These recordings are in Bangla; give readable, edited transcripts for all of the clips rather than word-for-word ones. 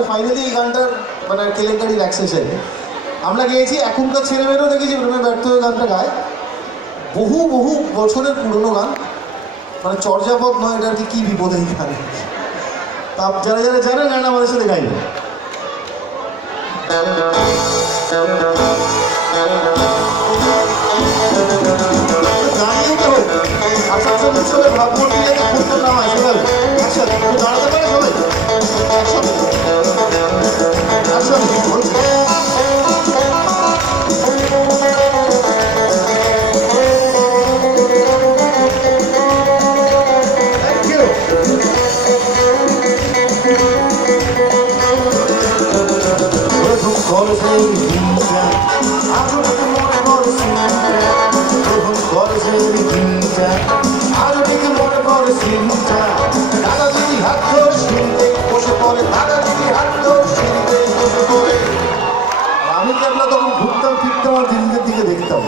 মানে ফাইনালি এই গানটার মানে কেলেঙ্কারির অ্যাক্সেসে আমরা গেয়েছি। এখনকার ছেলেমেয়েরাও দেখেছি প্রেমে ব্যর্থ হয়ে গানটা গায়, বহু বহু বছরের পুরনো গান, মানে চর্যাপদ নয়, এটা আর কি বিপদ এই গান। তা যারা যারা জানেন গান আমাদের সাথে গাইবেন। দাঁড়িয়ে তো আচ্ছা আচ্ছা উৎসবে ভাবমূর্তি যাতে খুব নাম হয় সেভাবে একসাথে দাঁড়াতে পারে সবাই একসাথে একসাথে। আমি কি আমরা তখন ঘুরতাম ফিরতাম আর দিদিদের দিকে দেখতাম,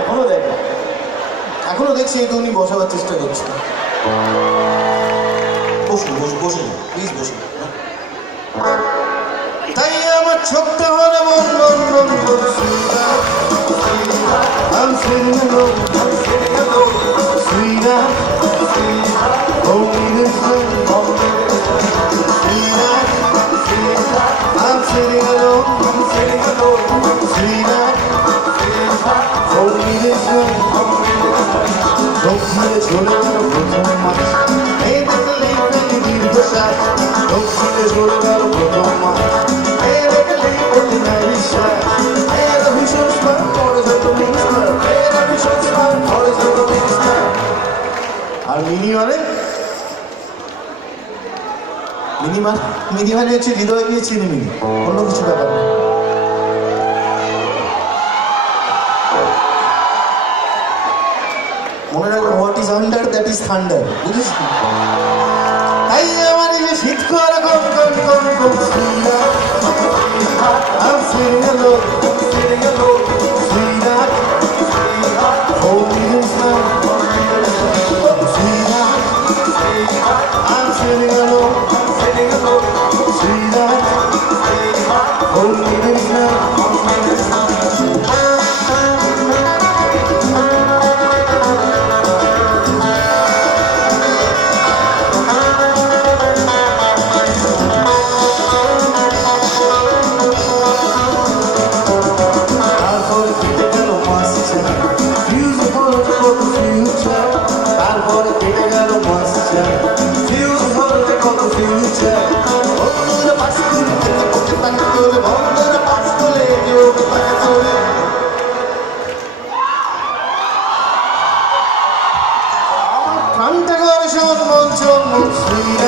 এখনো দেখো, এখনো দেখছি এই তো উনি বসাবার চেষ্টা করছেন। বসুন বসুন বসুন প্লিজ বসুন। তাই আমার ছোট্ট হলে মন মন মন করছি I'm sitting alone, I'm sitting alone, sweetheart, only this one, sweetheart, I'm sitting alone, I'm sitting alone, sweetheart, only this one, don't see the children of the much, hey, the lake, the need the shot, don't see the children of the much, hey, the lake, the night is shot, hey, the vision spot, আর মিনি মানে মিনি মানে হচ্ছে হৃদয় নিয়ে চিনি মিনি, অন্য কিছু ব্যাপার না। মনে রাখবেন what is under that is thunder, বুঝিস? তাই আমার এই শীত করে কম কম কম কম I'm sitting alone, I'm sitting alone, sweetheart, hold me this night, sweetheart, I'm sitting alone, I'm sitting alone, sweetheart, hold me this night. Sweet